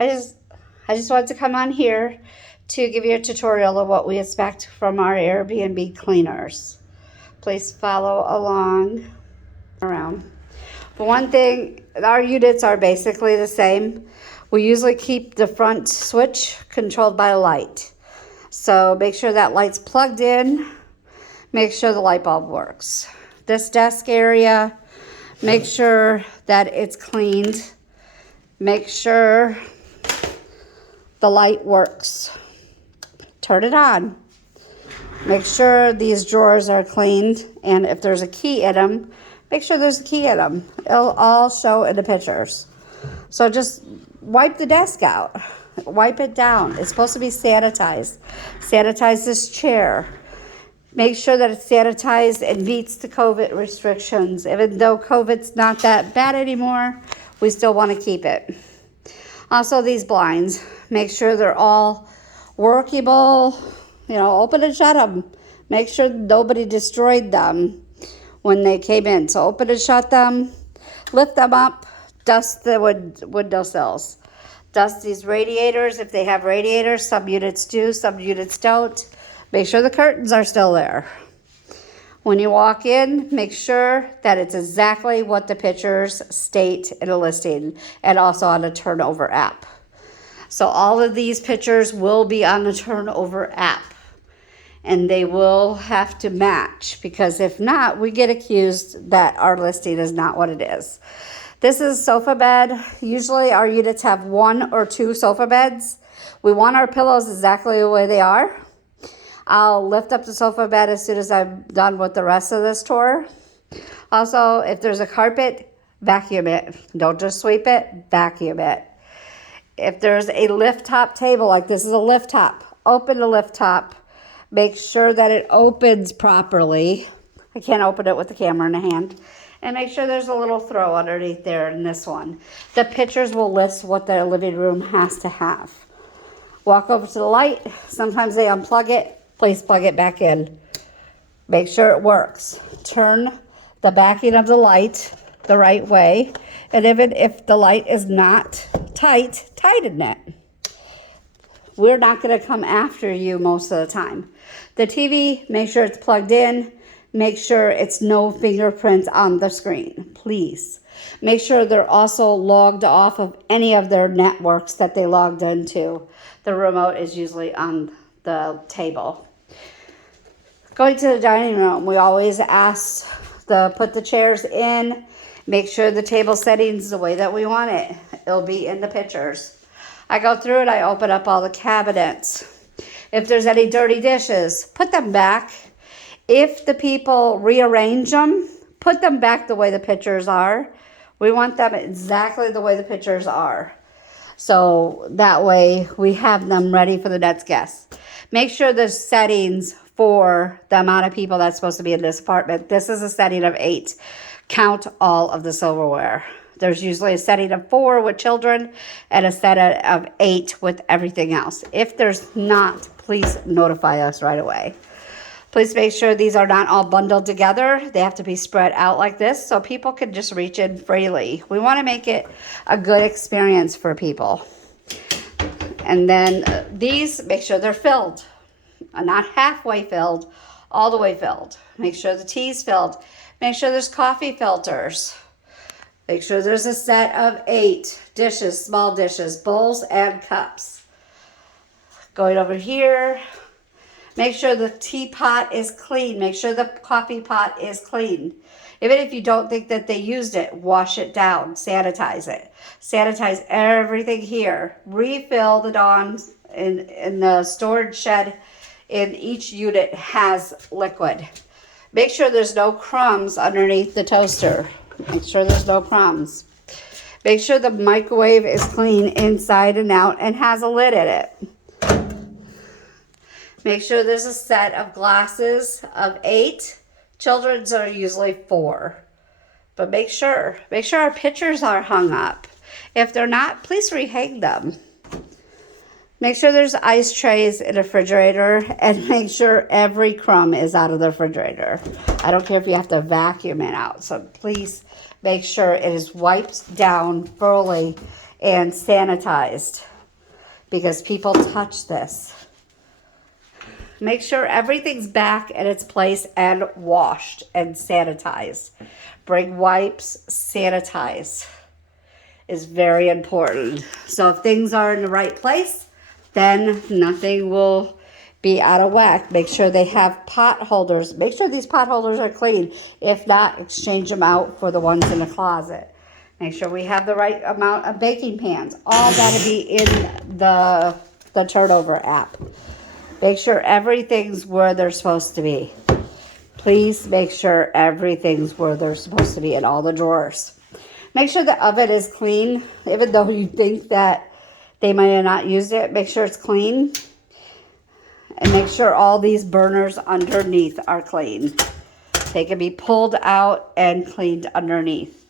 I just wanted to come on here to give you a tutorial of what we expect from our Airbnb cleaners. Please follow along around. For one thing, our units are basically the same. We usually keep the front switch controlled by a light. So make sure that light's plugged in. Make sure the light bulb works. This desk area, make sure that it's cleaned. Make sure the light works. Turn it on. Make sure these drawers are cleaned, and if there's a key in them, make sure there's a key in them. It'll all show in the pictures. So just wipe the desk out. Wipe it down. It's supposed to be sanitized. Sanitize this chair. Make sure that it's sanitized and meets the COVID restrictions. Even though COVID's not that bad anymore, we still want to keep it. Also, these blinds, make sure they're all workable. You know, open and shut them. Make sure nobody destroyed them when they came in. So open and shut them. Lift them up. Dust the windowsills. Dust these radiators if they have radiators. Some units do, some units don't. Make sure the curtains are still there. When you walk in, make sure that it's exactly what the pictures state in a listing and also on a turnover app. So all of these pictures will be on the turnover app and they will have to match, because if not, we get accused that our listing is not what it is. This is a sofa bed. Usually our units have 1 or 2 sofa beds. We want our pillows exactly the way they are. I'll lift up the sofa bed as soon as I'm done with the rest of this tour. Also, if there's a carpet, vacuum it. Don't just sweep it, vacuum it. If there's a lift top table, like this is a lift top, open the lift top. Make sure that it opens properly. I can't open it with the camera in the hand. And make sure there's a little throw underneath there in this one. The pictures will list what the living room has to have. Walk over to the light. Sometimes they unplug it. Please plug it back in. Make sure it works. Turn the backing of the light the right way. And even if the light is not tight, tighten it. We're not going to come after you most of the time. The TV, make sure it's plugged in. Make sure it's no fingerprints on the screen, please. Make sure they're also logged off of any of their networks that they logged into. The remote is usually on the table. Going to the dining room, we always ask to put the chairs in. Make sure the table setting's the way that we want it. It'll be in the pictures. I go through it, I open up all the cabinets. If there's any dirty dishes, put them back. If the people rearrange them, put them back the way the pictures are. We want them exactly the way the pictures are. So that way we have them ready for the next guest. Make sure there's settings for the amount of people that's supposed to be in this apartment. This is a setting of 8. Count all of the silverware. There's usually a setting of 4 with children and a set of 8 with everything else. If there's not, please notify us right away. Please make sure these are not all bundled together. They have to be spread out like this so people can just reach in freely. We want to make it a good experience for people. And then these, make sure they're filled. Not halfway filled, all the way filled. Make sure the tea's filled. Make sure there's coffee filters. Make sure there's a set of 8 dishes, small dishes, bowls and cups. Going over here. Make sure the teapot is clean. Make sure the coffee pot is clean. Even if you don't think that they used it, wash it down, sanitize it. Sanitize everything here. Refill the Dawn in the storage shed in each unit has liquid. Make sure there's no crumbs underneath the toaster. Make sure there's no crumbs. Make sure the microwave is clean inside and out and has a lid in it. Make sure there's a set of glasses of 8. Children's are usually 4. But make sure our pictures are hung up. If they're not, please rehang them. Make sure there's ice trays in the refrigerator and make sure every crumb is out of the refrigerator. I don't care if you have to vacuum it out. So please make sure it is wiped down thoroughly and sanitized because people touch this. Make sure everything's back in its place and washed and sanitized. Bring wipes, sanitize is very important. So if things are in the right place, then nothing will be out of whack. Make sure they have pot holders. Make sure these pot holders are clean. If not, exchange them out for the ones in the closet. Make sure we have the right amount of baking pans. All gotta be in the turnover app. Make sure everything's where they're supposed to be. Please make sure everything's where they're supposed to be in all the drawers. Make sure the oven is clean. Even though you think that they might have not used it, make sure it's clean. And make sure all these burners underneath are clean. They can be pulled out and cleaned underneath.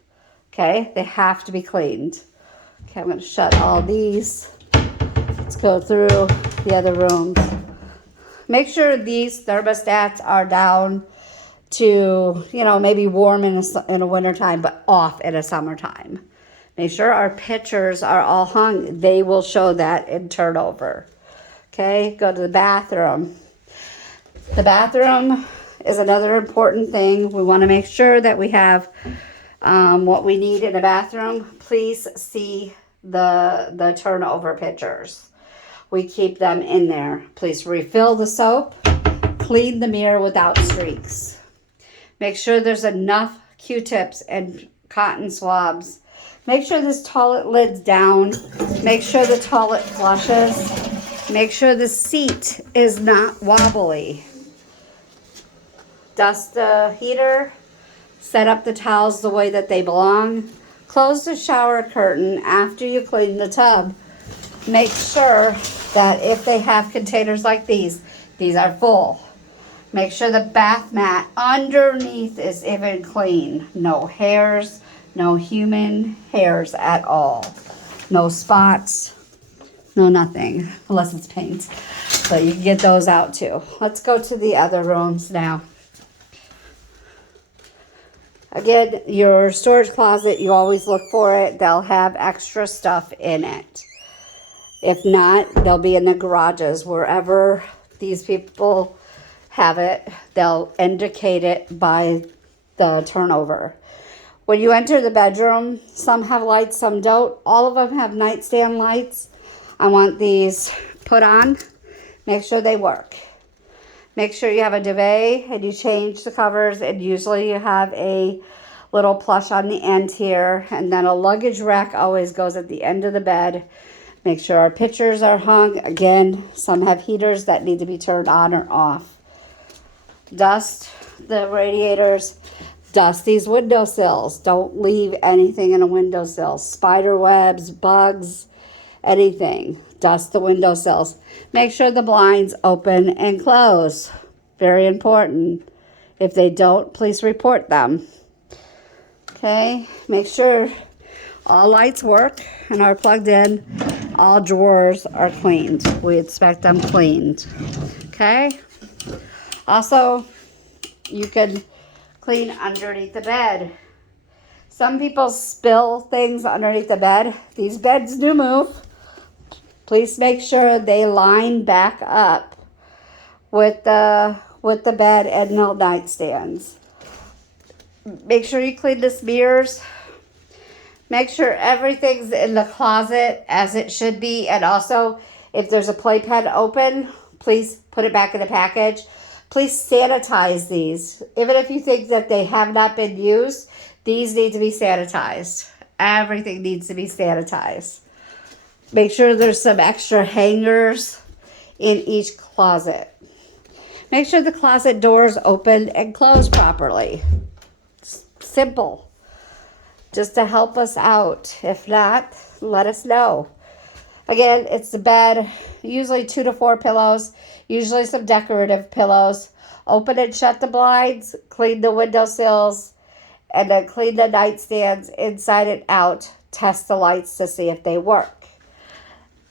Okay? They have to be cleaned. Okay, I'm going to shut all these. Let's go through the other rooms. Make sure these thermostats are down to, maybe warm in a wintertime, but off in a summertime. Make sure our pictures are all hung. They will show that in turnover. Okay, go to the bathroom. The bathroom is another important thing. We want to make sure that we have what we need in the bathroom. Please see the turnover pictures. We keep them in there. Please refill the soap. Clean the mirror without streaks. Make sure there's enough Q-tips and cotton swabs. Make sure this toilet lid's down. Make sure the toilet flushes. Make sure the seat is not wobbly. Dust the heater. Set up the towels the way that they belong. Close the shower curtain after you clean the tub. Make sure that if they have containers like these are full. Make sure the bath mat underneath is even clean. No hairs, no human hairs at all. No spots, no nothing, unless it's paint. But you can get those out too. Let's go to the other rooms now. Again, your storage closet, you always look for it. They'll have extra stuff in it. If not, they'll be in the garages. Wherever these people have it, they'll indicate it by the turnover. When you enter the bedroom, some have lights, some don't. All of them have nightstand lights. I want these put on. Make sure they work. Make sure you have a duvet and you change the covers, and usually you have a little plush on the end here, and then a luggage rack always goes at the end of the bed. Make sure our pictures are hung. Again, some have heaters that need to be turned on or off. Dust the radiators. Dust these windowsills. Don't leave anything in a windowsill. Spider webs, bugs, anything. Dust the windowsills. Make sure the blinds open and close. Very important. If they don't, please report them. Okay, make sure all lights work and are plugged in. All drawers are cleaned. We expect them cleaned. Okay? Also, you can clean underneath the bed. Some people spill things underneath the bed. These beds do move. Please make sure they line back up with the bed and no nightstands. Make sure you clean the mirrors. Make sure everything's in the closet as it should be. And also, if there's a playpen open, please put it back in the package. Please sanitize these. Even if you think that they have not been used, these need to be sanitized. Everything needs to be sanitized. Make sure there's some extra hangers in each closet. Make sure the closet doors open and close properly. Simple. Just to help us out. If not, let us know. Again, it's the bed, usually 2 to 4 pillows, usually some decorative pillows. Open and shut the blinds, clean the windowsills, and then clean the nightstands inside and out. Test the lights to see if they work.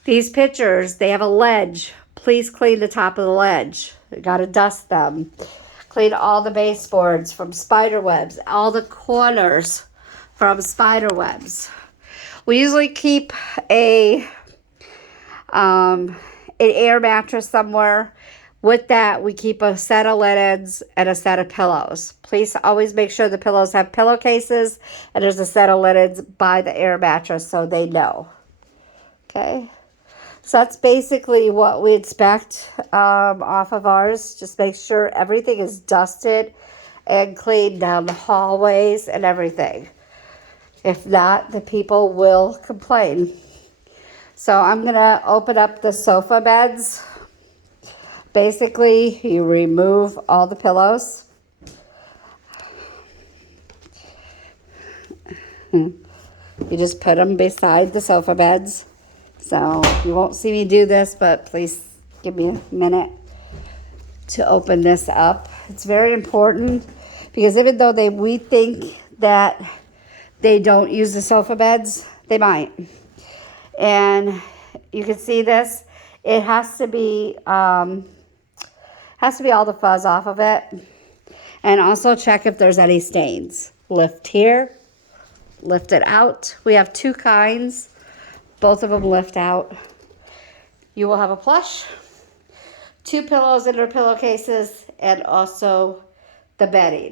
These pictures, they have a ledge. Please clean the top of the ledge. You gotta dust them. Clean all the baseboards from spider webs, all the corners from spider webs. We usually keep an air mattress somewhere. With that, we keep a set of linens and a set of pillows. Please always make sure the pillows have pillowcases and there's a set of linens by the air mattress so they know. Okay, so that's basically what we expect off of ours. Just make sure everything is dusted and cleaned down the hallways and everything. If not, the people will complain. So I'm gonna open up the sofa beds. Basically, you remove all the pillows. You just put them beside the sofa beds. So you won't see me do this, but please give me a minute to open this up. It's very important because even though we think that they don't use the sofa beds, they might. And you can see this. It has to be all the fuzz off of it. And also check if there's any stains. Lift here, lift it out. We have two kinds. Both of them lift out. You will have a plush, 2 pillows in their pillowcases, and also the bedding.